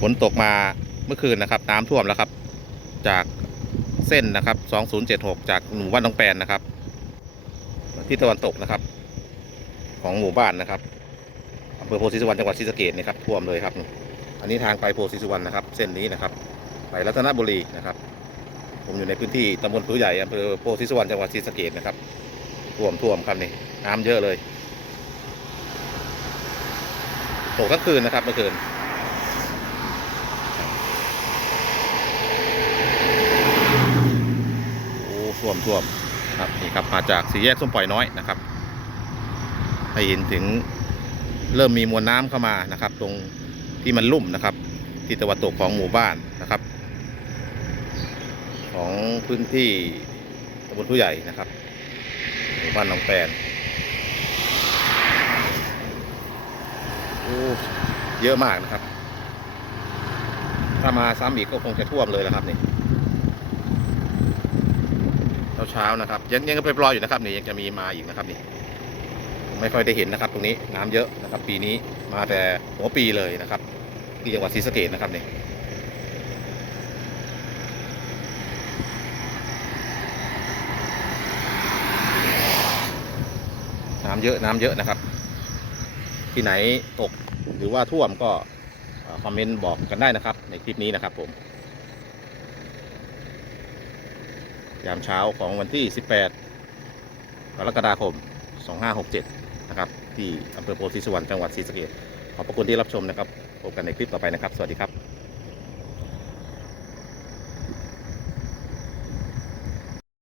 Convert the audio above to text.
ฝนตกมาเมื่อคืนนะครับ น้ำท่วมแล้วครับ จากเส้นนะครับ 2076 จากหมู่บ้านน้องแปนนะครับ ที่ตะวันตกนะครับ ของหมู่บ้านนะครับอำเภอโพธิสุวรรณจังหวัดศรีสะเกษนะครับท่วมเลยครับ อันนี้ทางไปโพธิสุวรรณนะครับ เส้นนี้นะครับไปรัตนบุรีนะครับ ผมอยู่ในพื้นที่ตำบลผือใหญ่อำเภอโพธิสุวรรณจังหวัดศรีสะเกษนะครับท่วมท่วมครับนี่น้ำเยอะเลยตกทั้งคืนนะครับเมื่อคืน โอ้ ท่วมท่วมครับนี่ครับมาจากสี่แยกส้มปล่อยน้อยนะครับให้เห็นถึงเริ่มมีมวลน้ำเข้ามานะครับ ตรงที่มันลุ่มนะครับ ที่ตะวันตกของหมู่บ้านนะครับ ของพื้นที่ตำบลผู้ใหญ่นะครับหมู่บ้านหนองแปนโอ้เยอะมากนะครับ ถ้ามาซ้ำอีกก็คงจะท่วมเลยแล้วครับนี่ เช้าๆนะครับยังยังเป็นรอยอยู่นะครับนี่ยังจะมีมาอีกนะครับนี่ไม่ค่อยได้เห็นนะครับ ตรงนี้น้ำเยอะนะครับ ปีนี้มาแต่หัวปีเลยนะครับที่จังหวัดศรีสะเกษนะครับนี่น้ำเยอะน้ำเยอะนะครับ ที่ไหนตกหรือว่าท่วมก็คอมเมนต์บอกกันได้นะครับ ในคลิปนี้นะครับผม ยามเช้าของวันที่ 18 กรกฎาคม 2567 นะครับ ที่อำเภอโพธิสุวรรณจังหวัดศรีสะเกษขอบพระคุณที่รับชมนะครับ พบกันในคลิปต่อไปนะครับ สวัสดีครับ